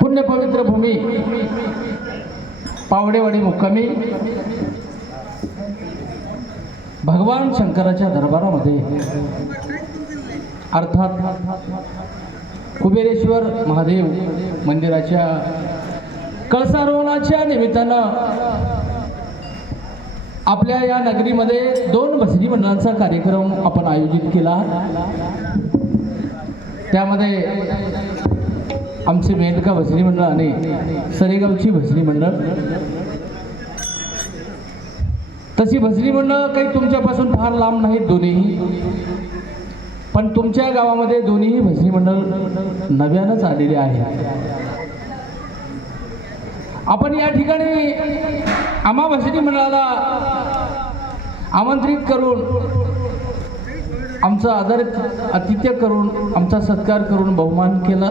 पुण्य पवित्र भूमी. पावडेवाडी मुक्कामी. भगवान शंकराच्या दरबारामध्ये. अर्थात कुबेरेश्वर महादेव मंदिराच्या कळसारोहणाच्या निमित्तानं आपल्या या नगरीमध्ये दोन भजनी मंडळांचा कार्यक्रम आपण आयोजित केला. त्यामध्ये आमचे मेनका भजनी मंडळ आणि सरेगावची भजनी मंडळ. तशी भजनी मंडळ काही तुमच्यापासून फार लांब नाहीत दोन्हीही. पण तुमच्या गावामध्ये दोन्हीही भजनी मंडळ नव्यानंच आलेले आहे आपण या ठिकाणी आम्हा भजनी मंडळाला आमंत्रित करून आमचं आदर आतिथ्य करून आमचा सत्कार करून बहुमान केला.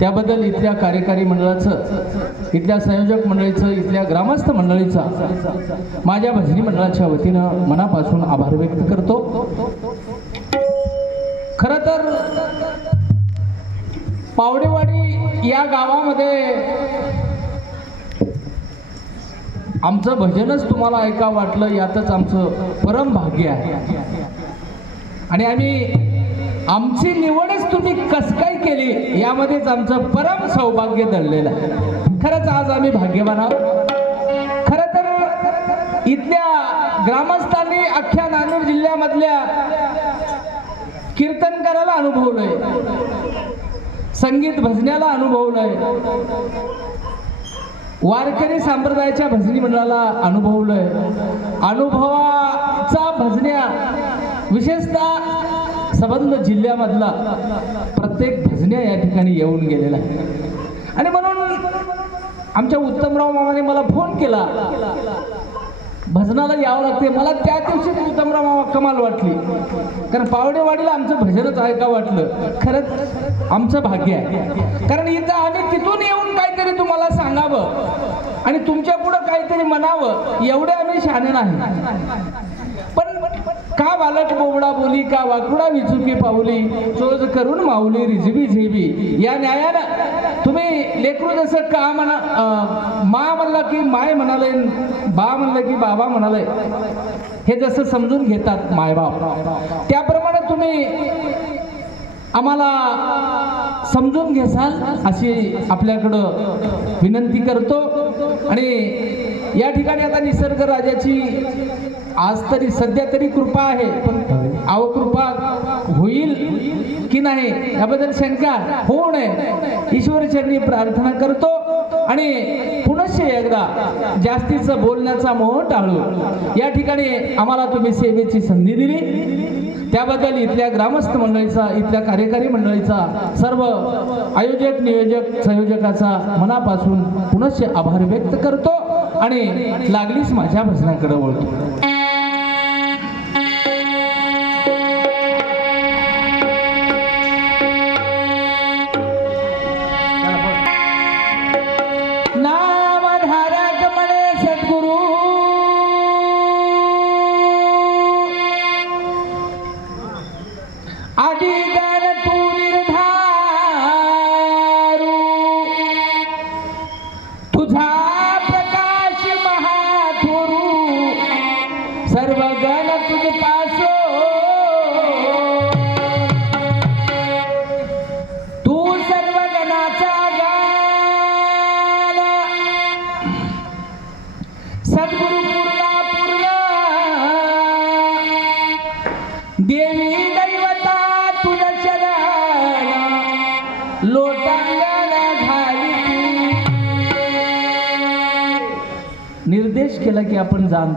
त्याबद्दल इथल्या कार्यकारी मंडळाचं इथल्या संयोजक मंडळीचं इथल्या ग्रामस्थ मंडळीचा माझ्या भजनी मंडळाच्या वतीनं मनापासून आभार व्यक्त करतो. खरं तर पावडेवाडी या गावामध्ये आमचं भजनच तुम्हाला ऐका वाटलं यातच आमचं परम भाग्य आहे. आणि आम्ही आमची निवडच तुम्ही कस काय केली यामध्येच आमचं परम सौभाग्य दडलेलं आहे. खरंच आज आम्ही भाग्यवान आहोत. खरं तर इथल्या ग्रामस्थांनी अख्ख्या नांदेड जिल्ह्यामधल्या कीर्तनकाराला अनुभवलंय. संगीत भजण्याला अनुभवलंय. वारकरी संप्रदायाच्या भजनी मंडळाला अनुभवलंय. अनुभवाचा भजन्या विशेषतः सबंध जिल्ह्यामधला प्रत्येक भजन्या या ठिकाणी येऊन गेलेला आहे. आणि म्हणून आमच्या उत्तमराव मामाने मला फोन केला. भजनाला यावं लागते मला त्या दिवशी उत्तमराव मामा कमाल वाटली. कारण पावडेवाडीला आमचं भजनच ऐका वाटलं? खरंच आमचं भाग्य आहे. कारण इथं आम्ही तिथून येऊन काहीतरी तुम्हाला सांगावं आणि तुमच्या पुढं काहीतरी म्हणावं एवढे आम्ही शहाणे नाही. का बालक बोबडा बोली का वाकुडा विचुकी पाऊली? चोज करून माऊली रिजवी झेबी या न्यायानं तुम्ही लेकरू जसं का म्हणा मा म्हणलं की माय म्हणाले बा म्हणलं की बाबा म्हणाले हे जसं समजून घेतात मायबाप. त्याप्रमाणे तुम्ही आम्हाला समजून घेसाल अशी आपल्याकडं विनंती करतो. आणि या ठिकाणी आता निसर्ग राजाची आज तरी सध्या तरी कृपा आहे पण अव कृपा होईल की नाही याबद्दल शंका होऊ नये. ईश्वरचरणी प्रार्थना करतो आणि पुनश्च एकदा जास्तीचं बोलण्याचा मोह टाळू. या ठिकाणी आम्हाला तुम्ही सेवेची संधी दिली. त्याबद्दल इथल्या ग्रामस्थ मंडळीचा इथल्या कार्यकारी मंडळीचा सर्व आयोजक नियोजक संयोजकाचा मनापासून पुनश्च आभार व्यक्त करतो आणि लागलीच माझ्या भजनाकडे वळतो.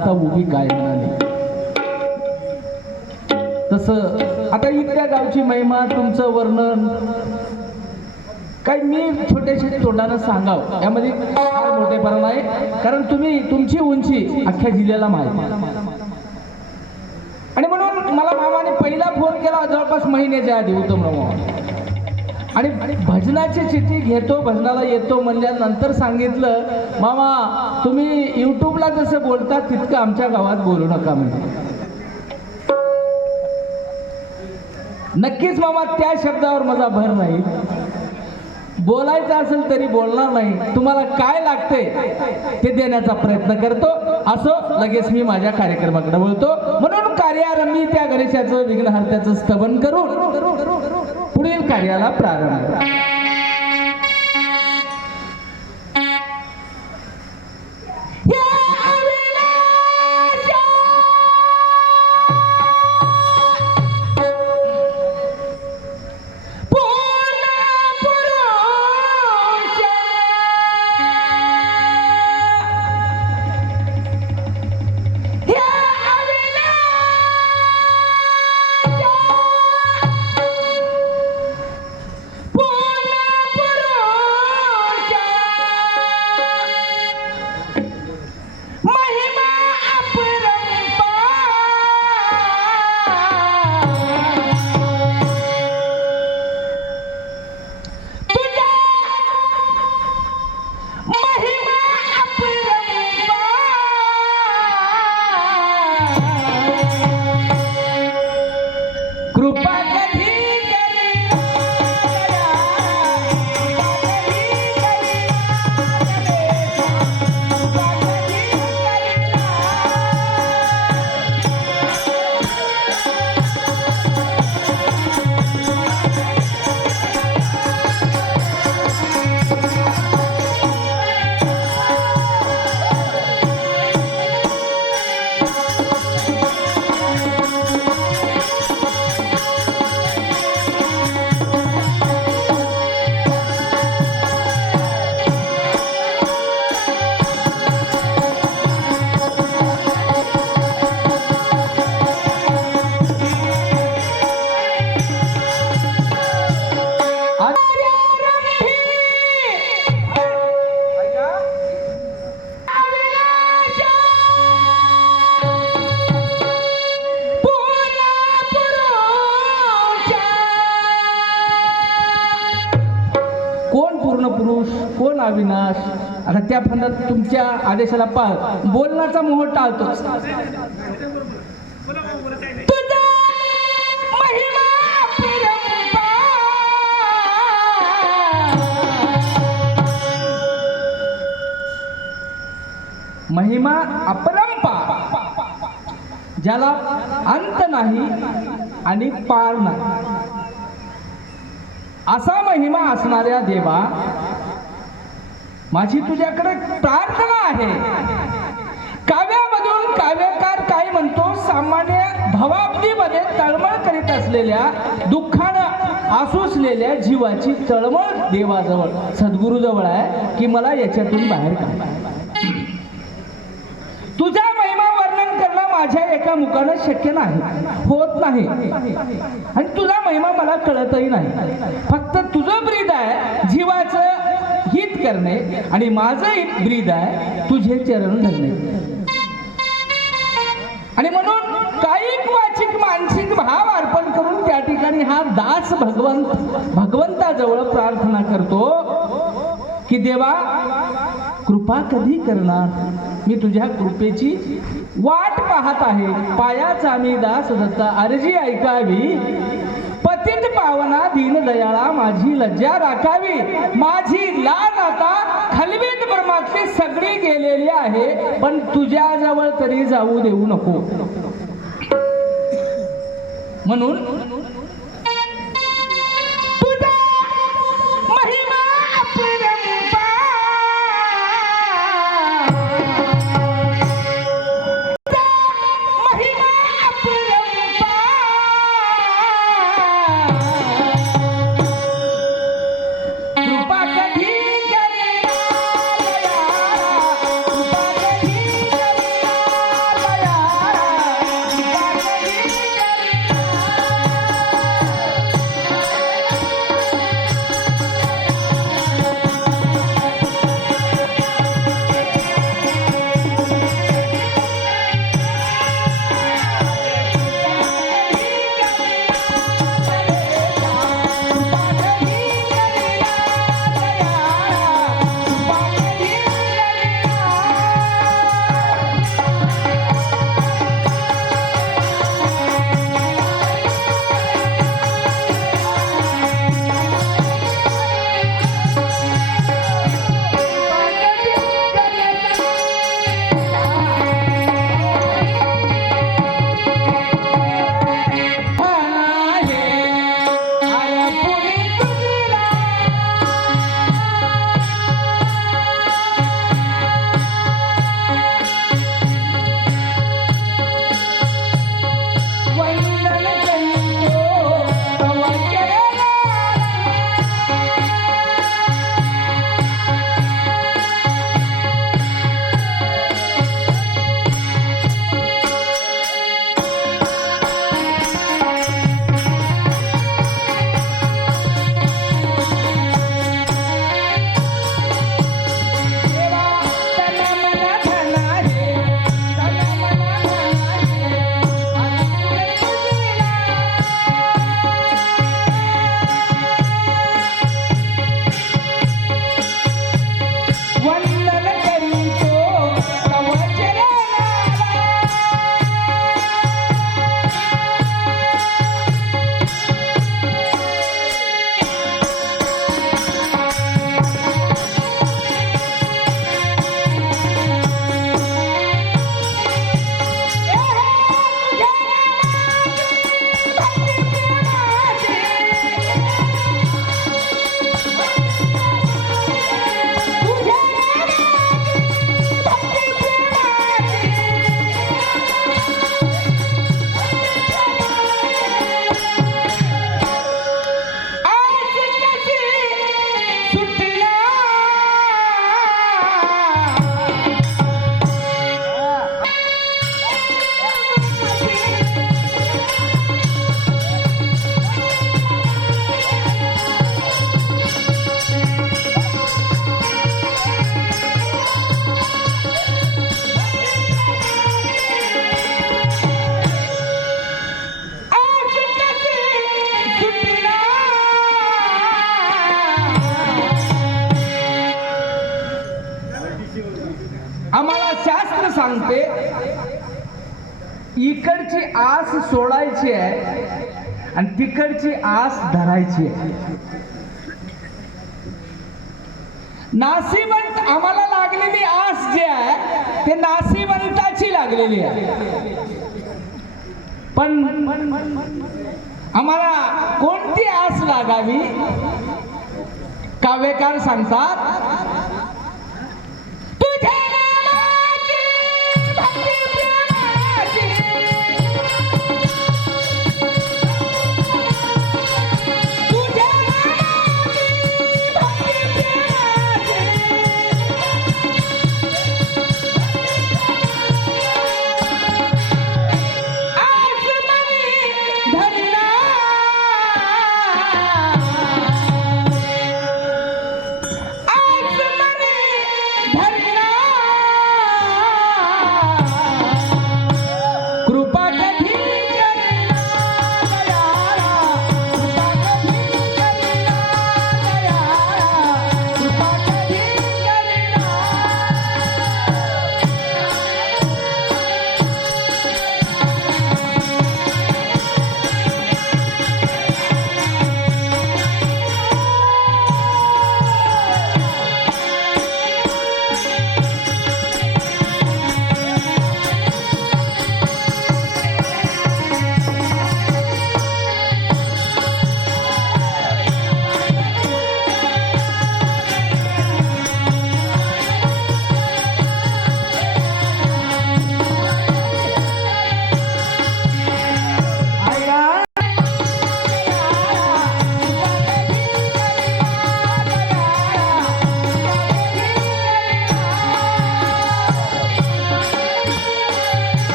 आता उभी काय म्हणाली तसं आता इथल्या गावची महिमा तुमचं वर्णन. काही मी छोट्याशा तोंडानं सांगाव. यामध्ये फार मोठेपणा नाही कारण तुम्ही तुमची उंची अख्ख्या जिल्ह्याला माहिती आणि म्हणून मला मामाने पहिला फोन केला जवळपास महिन्याच्या आधी उत्तम आणि भजनाची चिठ्ठी घेतो भजनाला येतो म्हणल्यानंतर सांगितलं मामा तुम्ही युट्यूबला जसं बोलता तितकं आमच्या गावात बोलू नका म्हणजे नक्कीच मामा त्या शब्दावर माझा भर नाही. बोलायचं असेल तरी बोलणार नाही. तुम्हाला काय लागतंय ते देण्याचा प्रयत्न करतो. असं लगेच मी माझ्या कार्यक्रमाकडे बोलतो म्हणून कार्यारंभी त्या गणेशाचं विघ्नहर्त्याचं स्तवन करून पुढील कार्याला प्रारंभ आदेशाला पाळ बोलण्याचा मोह टाळतो. महिमा अपरंपा. ज्याला अंत नाही आणि पार नाही. असा महिमा असणाऱ्या देवा माझी तुझ्याकडे प्रार्थना आहे. काव्यामधून काव्यकार काय म्हणतो सामान्य भवाब्दीमध्ये तळमळ करीत असलेल्या दुःखानं आसुसलेल्या जीवाची तळमळ देवाजवळ सद्गुरूजवळ आहे की मला याच्यातून बाहेर काढ तुझा महिमा वर्णन करणं माझ्या एका मुखानं शक्य नाही होत नाही. आणि तुझा महिमा मला कळतही नाही. फक्त तुझं ब्रीद आहे जीवाचं हित करणे आणि माझं हित ब्रीद आहे तुझे चरण धरणे. आणि म्हणून कायिक वाचिक मानसिक भाव अर्पण करून त्या ठिकाणी हा दास भगवंत भगवंताजवळ प्रार्थना करतो की देवा कृपा कधी करणार? मी तुझ्या कृपेची वाट पाहत आहे. पायाचा मी दास दत्ता. अर्जी ऐकावी. पतित पावना दीन दयाळा माझी लज्जा राखावी. माझी लाज आता खलबीत ब्रह्मातली सगळी गेलेली आहे. पण तुझ्या जवळ तरी जाऊ देऊ नको. म्हणून आणि तिकडची आस धरायची. आहे आम्हाला लागलेली आस जी आहे ते नासीवंताची लागलेली आहे. पण आम्हाला कोणती आस लागावी? काव्यकार सांगतात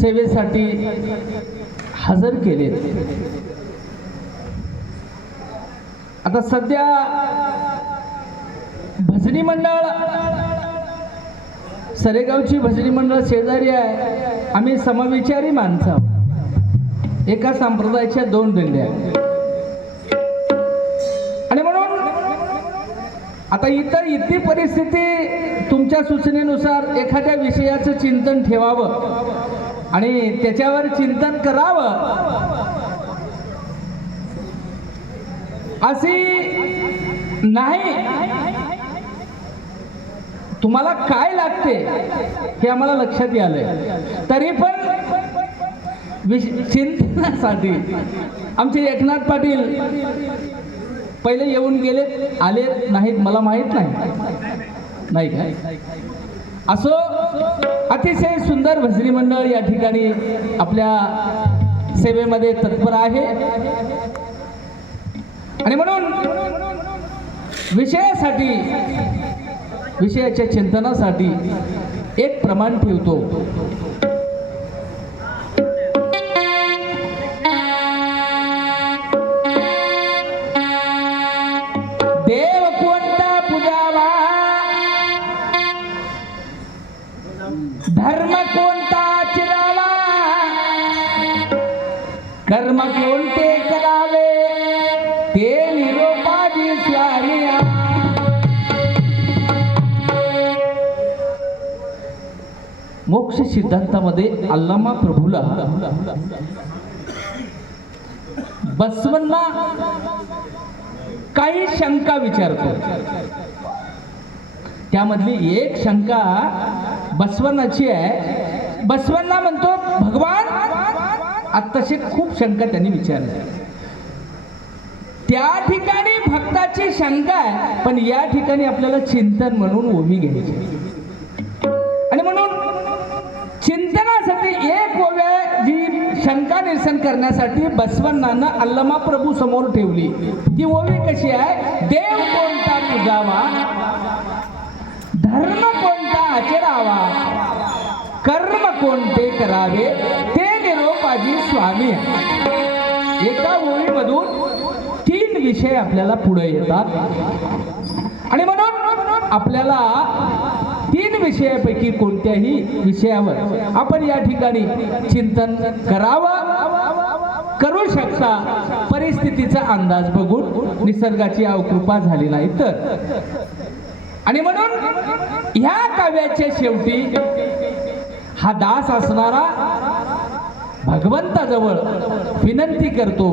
सेवेसाठी हजर केले आता सध्या भजनी मंडळ सरेगावची भजनी मंडळ शेजारी आहे आम्ही समविचारी माणसं आहोत. एका संप्रदायाच्या दोन दिंड्या आहेत. आणि म्हणून आता इतर इतकी परिस्थिती तुमच्या सूचनेनुसार एखाद्या विषयाचं चिंतन ठेवावं आणि त्याच्यावर चिंतन करावं. अशी नाही. तुम्हाला काय लागते हे आम्हाला लक्षात आलंय तरी पण विश चिंतनासाठी आमचे एकनाथ पाटील पहिले येऊन गेले आले नाहीत मला माहीत नाही. नाही काय असो अतिशय सुंदर भजनी मंडळ या ठिकाणी आपल्या सेवेमध्ये तत्पर आहे. आणि म्हणून विषयासाठी विषयाच्या चिंतनासाठी एक प्रमाण ठेवतो. सिद्धांतामध्ये अल्लामा प्रभूला बसवन्ना काही शंका विचारतो. त्यामधली एक शंका बसवनाची आहे. बसवन्ना म्हणतो भगवान आत्ताशी खूप शंका त्यांनी विचारल्या. त्या ठिकाणी भक्ताची शंका आहे पण या ठिकाणी आपल्याला चिंतन म्हणून उभी घ्यायची. आणि म्हणून एक ओव्या जी शंका निरसन करण्यासाठी बसवण्णानं अल्लमा प्रभू समोर ठेवली. ती ओवी कशी आहे? देव कोणता पूजावा धर्म कोणता आचरावा? कर्म कोणते करावे? ते निरोपाजी स्वामी एका ओळीमधून तीन विषय आपल्याला पुढे येतात. आणि म्हणून आपल्याला तीन विषयापैकी कोणत्याही विषयावर आपण या ठिकाणी चिंतन करावं करू शकता. परिस्थितीचा अंदाज बघून निसर्गाची अवकृपा झाली नाही तर. आणि म्हणून ह्या काव्याच्या शेवटी हा दास असणारा भगवंताजवळ विनंती करतो.